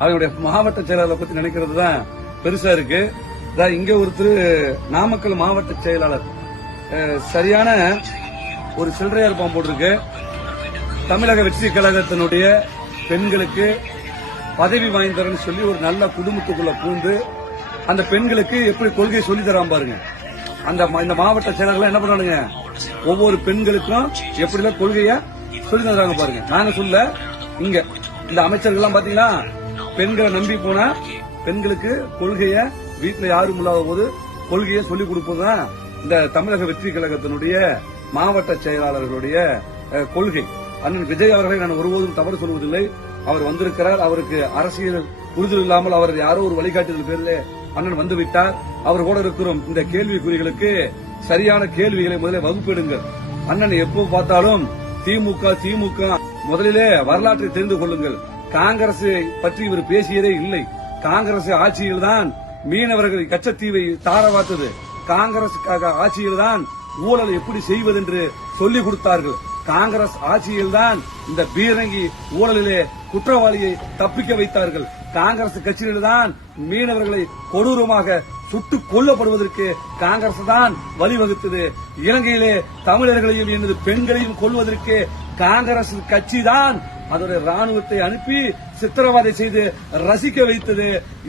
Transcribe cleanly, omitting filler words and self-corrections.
அவங்களுடைய மாவட்ட செயலாளரை பத்தி நினைக்கிறது தான் பெருசா இருக்கு. இங்க ஒருத்தர் நாமக்கல் மாவட்ட செயலாளர் சரியான ஒரு சில்லறையார் பாம்பு போட்டிருக்கு. தமிழக வெற்றி கழகத்தினுடைய பெண்களுக்கு பதவி வாய்ந்தவர்னு சொல்லி ஒரு நல்ல குடும்பத்துக்குள்ள பூந்து அந்த பெண்களுக்கு எப்படி கொள்கை சொல்லி தராம பாருங்க. இந்த மாவட்ட செயலர்கள் என்ன பண்றாங்க, ஒவ்வொரு பெண்களுக்கும் எப்படி கொள்கைய சொல்லி தராங்க பாருங்க. நாங்க சொல்ல இங்க இந்த அமைச்சர்கள் பாத்தீங்கன்னா பெண்களை நம்பி போனா பெண்களுக்கு கொள்கைய வீட்டுல யாரும் இல்லாத போது கொள்கையை சொல்லிக் கொடுப்பதுதான் இந்த தமிழக வெற்றி கழகத்தினுடைய மாவட்ட செயலாளர்களுடைய கொள்கை. அண்ணன் விஜய் அவர்களை நான் ஒருபோதும் தவறு சொல்வதில்லை. அவர் வந்திருக்கிறார். அவருக்கு அரசியல் புரிதல் இல்லாமல் அவர் யாரோ ஒரு வழிகாட்டுதல் பேரில் அண்ணன் வந்துவிட்டார். அவர் கூட இருக்கிறோம். இந்த கேள்விக்குறிகளுக்கு சரியான கேள்விகளை முதலில் வகுப்பிடுங்கள். அண்ணன் எப்போ பார்த்தாலும் திமுக முதலிலே வரலாற்றை தெரிந்து கொள்ளுங்கள். காங்கிரஸ் பற்றி இவர் பேசியதே இல்லை. காங்கிரஸ் ஆட்சியில் தான் மீனவர்கள் கச்சத்தீவை தாரவாத்தது. காங்கிரஸ் ஆட்சியில் தான் ஊழல் எப்படி செய்வது என்று சொல்லிக் கொடுத்தார்கள். காங்கிரஸ் ஆட்சியில் தான் இந்த பீரங்கி ஊழலிலே குற்றவாளியை தப்பிக்க வைத்தார்கள். காங்கிரஸ் கட்சியில்தான் மீனவர்களை கொடூரமாக சுட்டுக் கொல்லப்படுவதற்கு காங்கிரஸ் தான் வழிவகுத்தது. இலங்கையிலே தமிழர்களையும் எனது பெண்களையும் கொல்வதற்கு காங்கிரஸ் கட்சி தான் அதோட ராணுவத்தை அனுப்பி சித்திரவதை செய்து ரசிக்க வைத்தது.